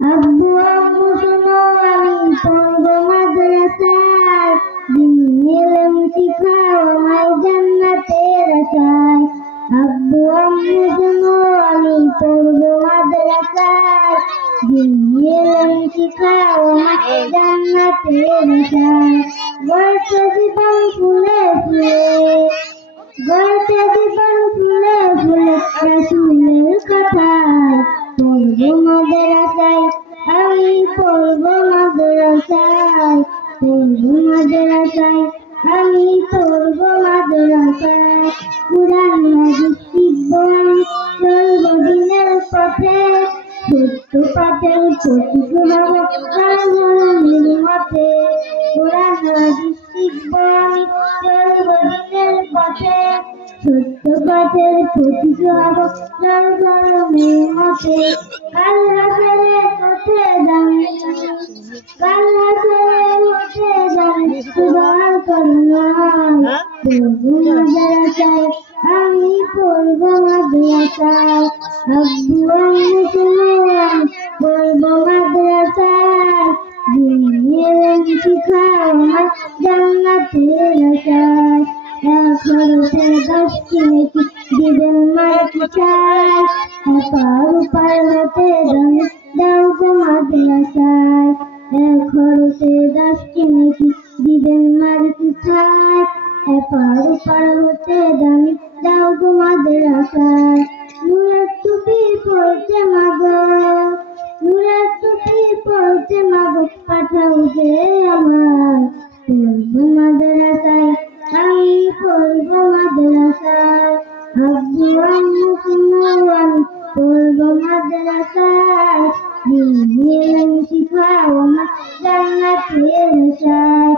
আব্বু আম্মু শোনো আমি পড়বো মাদ্রাসায়, দিন এলেম শিখাও আমায় জান্নাতের আশায়। আব্বু আম্মু শোনো আমি পড়বো মাদ্রাসায়, দিন এলেম শিখাও আমায় জান্নাতের আশায়। গড়তে জীবন ফুলে ফুলে, গড়তে জীবন ফুলে ফুলে রাসূলের কথায়। পড়বো মাদ্রাসায় আমি পড়বো মাদ্রাসায়, পড়বো মাদ্রাসায় আমি পড়বো মাদ্রাসায়। কুরআন হাদিস শিখবো আমি চলবো দিনের পথে, সত্য পথের পথিক হব কাল মরণের মতে। কুরআন হাদিস শিখবো আমি চলবো দিনের পথে, সত্য পথের পথিক হব কাল মরণের মতে। আল্লাহ ছেড়ে পথে দামি, আল্লাহ ছেড়ে পথে দামি খুদার করুণায়। পড়বো মাদ্রাসায় আমি পড়বো মাদ্রাসায়, আব্বু আম্মু শোনো আমি পড়বো মাদ্রাসায়, দিন এলেম শিখাও আমায় জান্নাতের আশায়। খরচে 10টি নেকি দিবেন মার কি চাই, এপার ওপার হতে দামি দাও গো মাদ্রাসায়। খরচে 10টি নেকি দিবেন মার কি চাই, এপার ওপার হতে দামি দাও গো মাদ্রাসায়। নূরের টুপি পড়তে মাগো, নূরের টুপি পড়তে মাগো পাঠাও যে আমায়। পড়বো মাদ্রাসায় আমি পড়বো মাদ্রাসায়, আব্বু আম্মু শোনো আমি পড়বো মাদ্রাসায়, দিন এলেম শিখাও আমায় জান্নাতের আশায়।